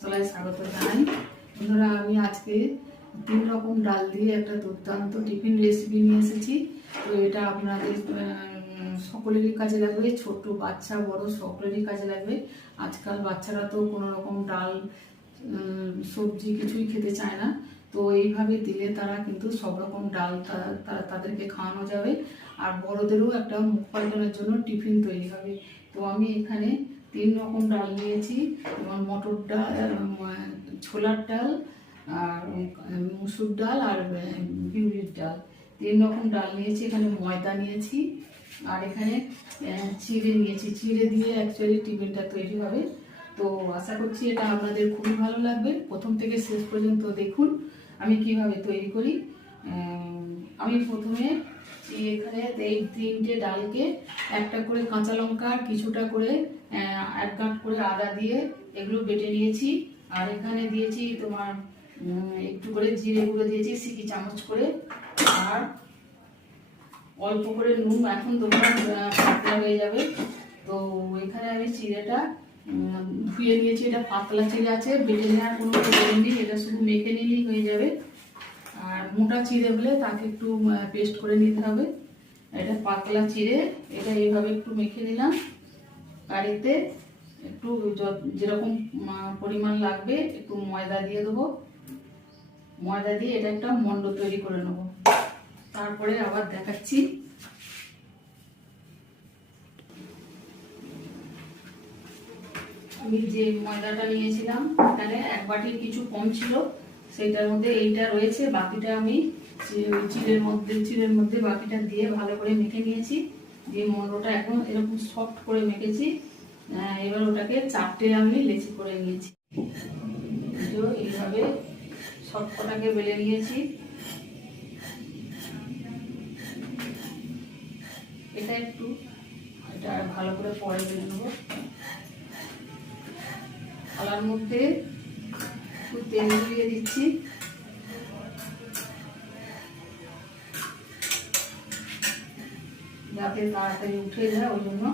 মশলায় স্বাগত জানাই। বন্ধুরা, আমি আজকে 3 রকম ডাল দিয়ে একটা দুর্দান্ত টিফিন রেসিপি নিয়ে এসেছি। তো এটা আপনাদের সকলেরই কাজে লাগবে, ছোট বাচ্চা বড় সকলেরই কাজে লাগবে। আজকাল বাচ্চারা তো কোনো রকম ডাল সবজি কিছুই খেতে চায় না। তো এইভাবে দিলে তারা কিন্তু সব রকম ডাল তাদেরকে খাওয়ানো যাবে, আর বড়দেরও একটা মুখ পাল্টানোর জন্য টিফিন তৈরি হবে। তো আমি এখানে 3 রকম ডাল নিয়েছি, যেমন মটর ডাল, ছোলার ডাল, আর মুসুর ডাল, আর বিউলির ডাল। 3 রকম ডাল নিয়েছি। এখানে ময়দা নিয়েছি, আর এখানে চিড়ে নিয়েছি। চিড়ে দিয়ে অ্যাকচুয়ালি টিফিনটা তৈরি হবে। তো আশা করছি এটা আপনাদের খুবই ভালো লাগবে। প্রথম থেকে শেষ পর্যন্ত দেখুন আমি কিভাবে তৈরি করি। আমি প্রথমে এখানে এই 3টে ডালকে একটা করে কাঁচা লঙ্কা আর কিছুটা করে 1 গাঁট করে আদা দিয়ে এগুলো বেটে নিয়েছি। আর এখানে দিয়েছি তোমার একটু করে জিরে গুঁড়ো দিয়েছি সিকি চামচ করে, আর অল্প করে নুন। এখন দোকান পাতলা হয়ে যাবে। তো এখানে আমি চিড়েটা ধুয়ে নিয়েছি। এটা পাতলা চিড়ে আছে, বেটে নেওয়ার কোনো প্রয়োজন নেই, এটা শুধু মেখে নিলেই হয়ে যাবে। আর মোটা চিড়ে হলে তাকে একটু পেস্ট করে নিতে হবে। এটা পাতলা চিড়ে, এটা এইভাবে একটু মেখে নিলাম। আর এতে একটু যেরকম পরিমাণ লাগবে একটু ময়দা দিয়ে দেবো। ময়দা দিয়ে এটা একটা মন্ড তৈরি করে নেব, তারপরে আবার দেখাচ্ছি। আমি যে ময়দাটা নিয়েছিলাম এখানে 1 বাটির কিছু কম ছিল, সেইটার মধ্যে এইটা রয়েছে। বাকিটা আমি চিড়ের মধ্যে বাকিটা দিয়ে ভালো করে মেখে নিয়েছি। দিয়ে মন্ডটা এখন এরকম সফট করে মেখেছি। এবার ওটাকে 4টে আমি লেচি করে নিয়েছি। এইভাবে সবকটাকে বেলে নিয়েছি। এটা ভালো করে পরে বেলে নেবো। থালার মধ্যে একটু তেল দিয়ে দিচ্ছি, যাতে তাড়াতাড়ি উঠে যায়, ওই জন্য।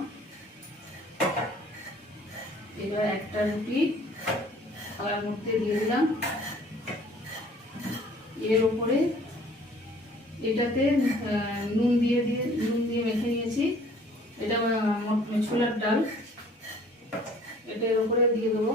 এবার একটা রুটি থালার মধ্যে দিয়ে দিলাম। এর উপরে এটাতে নুন দিয়ে মেখে নিয়েছি। এটা ছোলার ডাল, এটা এর উপরে দিয়ে দেবো।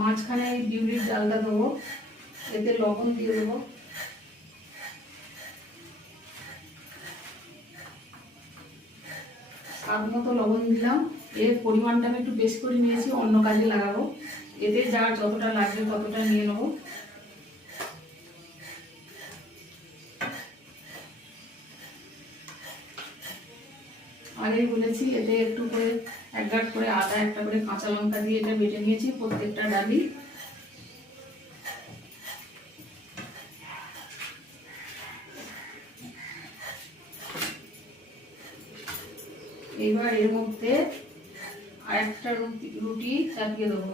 মাঝখানে এই বিউলির ডালটা দেবো, এতে লবণ দিয়ে দেবো। স্বাদ মতো লবণ দিলাম। এর পরিমাণটা আমি একটু বেশি করে নিয়েছি, অন্য কাজে লাগাবো। এতে যার যতটা লাগবে ততটা নিয়ে নেবো। আগেই বলেছি এতে একটু করে 1 গাঁট করে আদা, একটা করে কাঁচা লঙ্কা দিয়ে এটা বেটে নিয়েছি প্রত্যেকটা ডালই। এবার এর মধ্যে আরেকটা রুটি চাপিয়ে দেবো।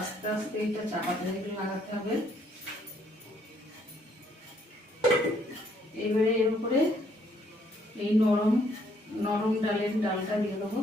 আস্তে আস্তে এটা চাপাতে লাগাতে হবে। এবারে এর উপরে এই নরম ডালটা দিয়ে দেবো।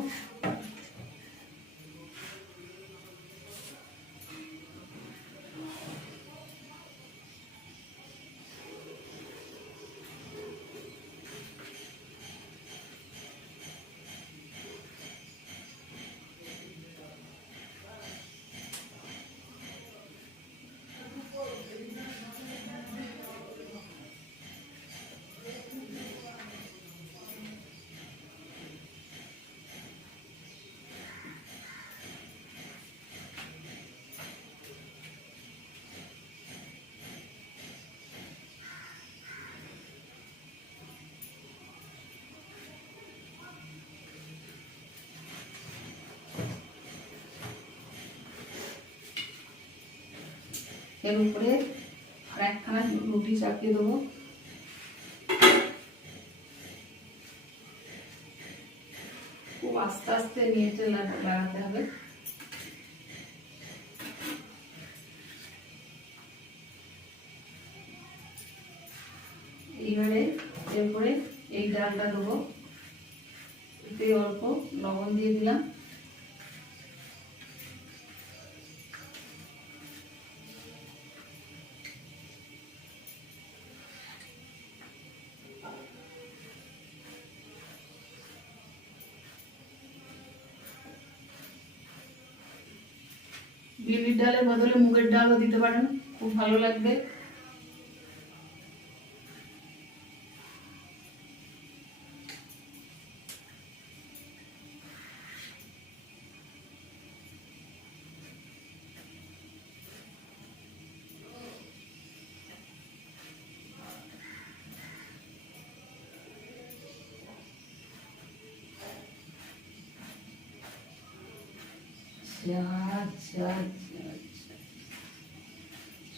এর উপরে আর একখানা রুটি চাপিয়ে দেবো। খুব আস্তে আস্তে নেড়ে লাগাতে হবে। এইবারে এরপরে এই ডালটা দেবো, এতে অল্প লবণ দিয়ে দিলাম। বিউলির ডালের বদলে মুগের ডালও দিতে পারেন, খুব ভালো লাগবে।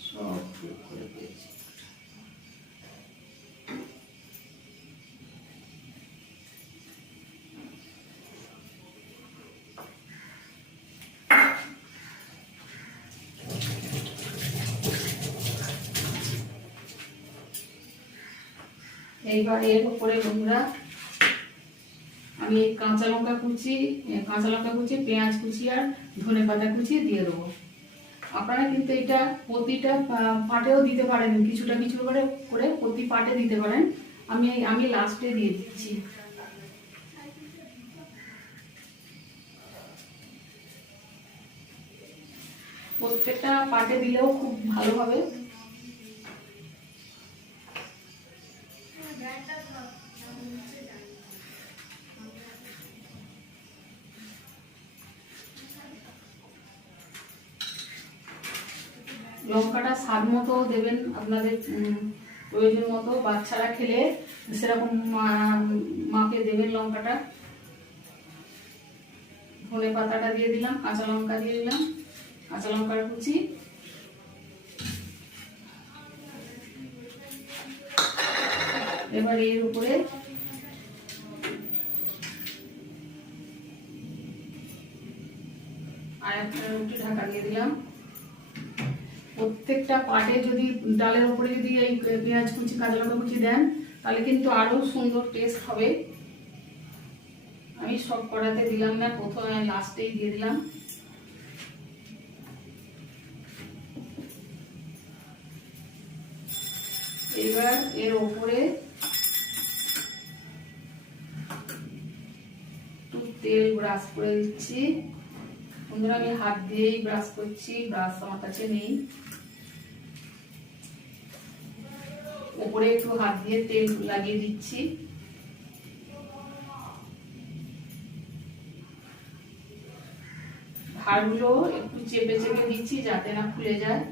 সব করে দিয়েছি। এইবার এর উপরে বন্ধুরা আমি কাঁচা লঙ্কা কুচি, পেঁয়াজ কুচি আর ধনেপাতা কুচি দিয়ে দেবো। আপনারা কিন্তু এটা প্রতিটা পাটেও দিতে পারেন, কিছুটা কিছু করে করে প্রতি পাটে দিতে পারেন। আমি লাস্টে দিয়ে দিচ্ছি। প্রত্যেকটা পাটে দিলেও খুব ভালো হবে। লঙ্কাটা স্বাদ মতো দেবেন, আপনাদের প্রয়োজন মতো। বাচ্চারা খেলে সেরকম মাপে দেবেন লঙ্কাটা। ধনে পাতাটা দিয়ে দিলাম, কাঁচা লঙ্কা দিয়ে দিলাম, কাঁচা লঙ্কার কুচি। এবার এর উপরে আর একটা রুটি ঢাকা দিয়ে দিলাম। প্রত্যেকটা পাটে যদি ডালের উপরে যদি এই পেঁয়াজ কুচি, কাঁচা লঙ্কা কুচি দেন, তাহলে কিন্তু আরো সুন্দর টেস্ট হবে। আমি সব কড়াতে দিলাম না, প্রথমে লাস্টেই দিয়ে দিলাম। এবার এর উপরে একটু তেল ব্রাশ করে দিচ্ছি। বন্ধুরা আমি হাত দিয়েই ব্রাশ করছি, ব্রাশ আমার কাছে নেই। উপরে একটু হাত দিয়ে তেল লাগিয়ে দিচ্ছি। ধারগুলো একটু চেপে চেপে দিচ্ছি যাতে না খুলে যায়।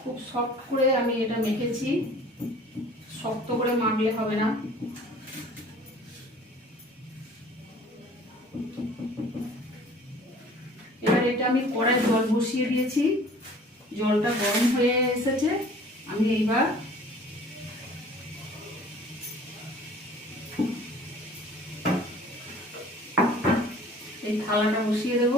খুব সফট করে আমি এটা মেখেছি, শক্ত করে মাখলে হবে না। এবার এটা আমি কড়াই জল বসিয়ে দিয়েছি, জলটা গরম হয়ে এসেছে। আমি এইবার এই থালাটা বসিয়ে দেব।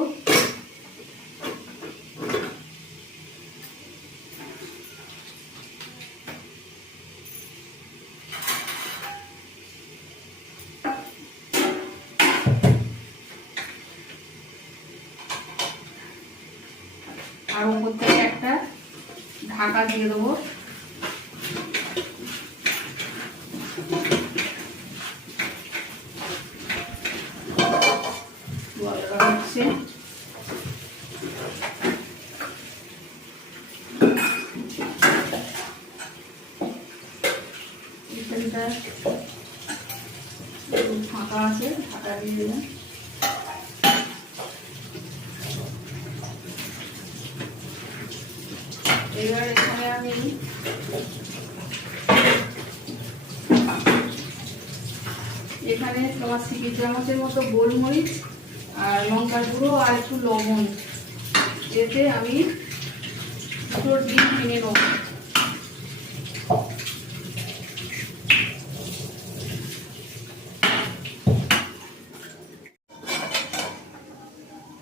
আর উপর থেকে একটা ঢাকা দিয়ে দেবো। হচ্ছে ফাঁকা আছে, ঢাকা দিয়ে দিলাম। এবার এখানে আমি তোমার সিকি চামচের মতো গোলমরিচ আর লঙ্কার গুঁড়ো আর একটু লবণ এতে আমি দুটো ডিম ভেঙে নেব।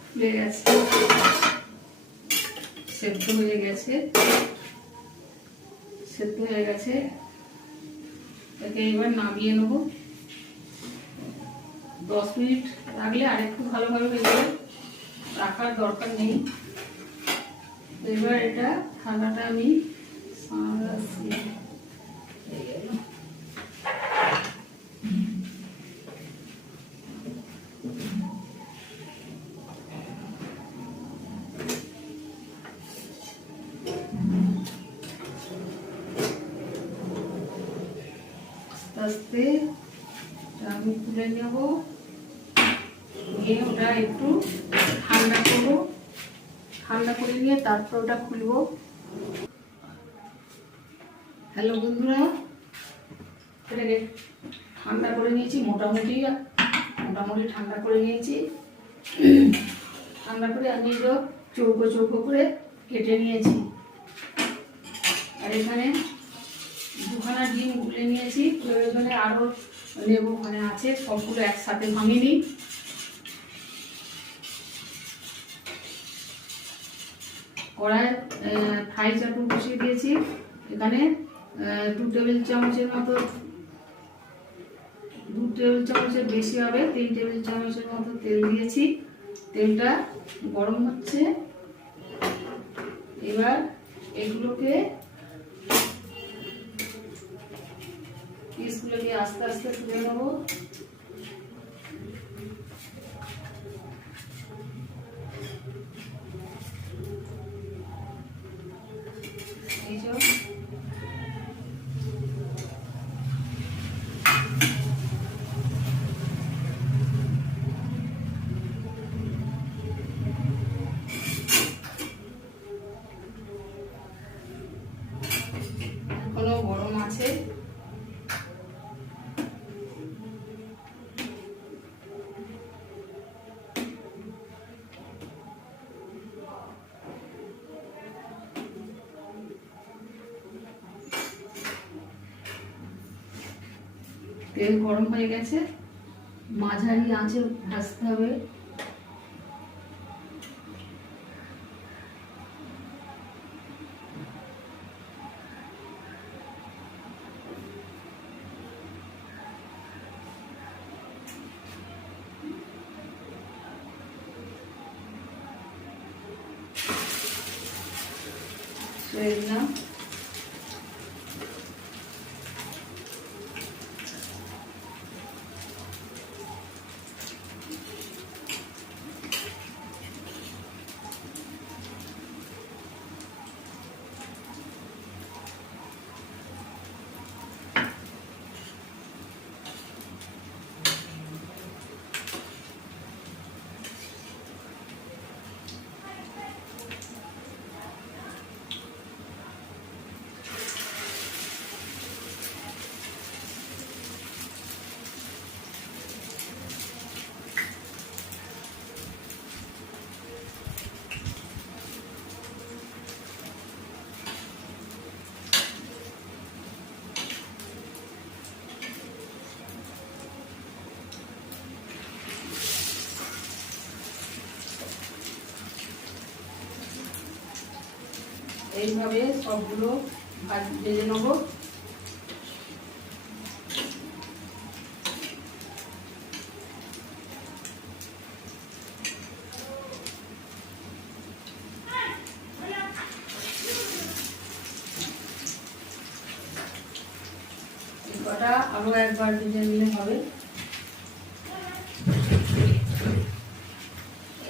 ফুলে গেছে, সেদ্ধ হয়ে গেছে, সেদ্ধ হয়ে গেছে। একে এবার নামিয়ে নেব। 10 মিনিট রাখলে আরেকটু ভালোভাবে হয়ে যাবে, রাখার দরকার নেই। এবার এটা ঠান্ডাটা আমি সামলাচ্ছি। আস্তে আস্তে আমি তুলে নেব, নিয়ে ওটা একটু ঠান্ডা করবো। ঠান্ডা করে নিয়ে তারপর ওটা খুলবো। হ্যালো বন্ধুরা, এটাকে ঠান্ডা করে নিয়েছি, মোটামুটি ঠান্ডা করে নিয়েছি। ঠান্ডা করে আমি চৌকো চৌকো করে কেটে নিয়েছি। আর এখানে 2খানা ডিম গুলে নিয়েছি, প্রয়োজনে আরও নেব, ওখানে আছে, সবগুলো একসাথে ভাঙিনি। কড়াই ফ্রাই চাটু বসিয়ে দিয়েছি। এখানে 2 টেবিল চামচের মতো, 2 টেবিল চামচের বেশি হবে, 3 টেবিল চামচের মতো তেল দিয়েছি। তেলটা গরম হচ্ছে। এবার এগুলোকে পিসগুলোকে আস্তে আস্তে তুলে নেব। এই যে এখনো গরম আছে। তেল গরম হয়ে গেছে, মাঝারি আঁচে ভাজতে হবে। না এইভাবে সবগুলো ভেজে নেব। কটা আরো একবার ভেজে নিলে হবে।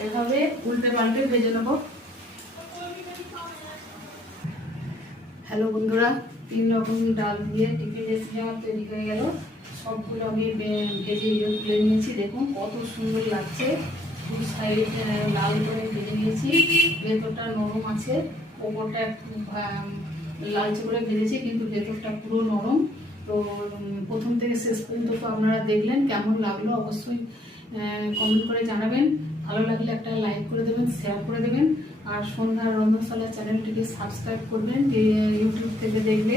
এভাবে উল্টে পাল্টে ভেজে নেব। হ্যালো বন্ধুরা, 3 রকম ডাল দিয়ে টিফিন রেসিপি আমার তৈরি হয়ে গেল। সবগুলো আমি ভেজে তুলে নিয়েছি। দেখুন কত সুন্দর লাগছে। 2 সাইড লাল করে ভেজে নিয়েছি। ভেতরটা নরম আছে, ওপরটা একটু লালচে করে ভেজেছি, কিন্তু ভেতরটা পুরো নরম। তো প্রথম থেকে শেষ পর্যন্ত তো আপনারা দেখলেন, কেমন লাগলো অবশ্যই কমেন্ট করে জানাবেন। ভালো লাগলে একটা লাইক করে দেবেন, শেয়ার করে দেবেন। আর সন্ধ্যার রন্ধনশালা চ্যানেলটিকে সাবস্ক্রাইব করবেন, ইউটিউব থেকে দেখলে।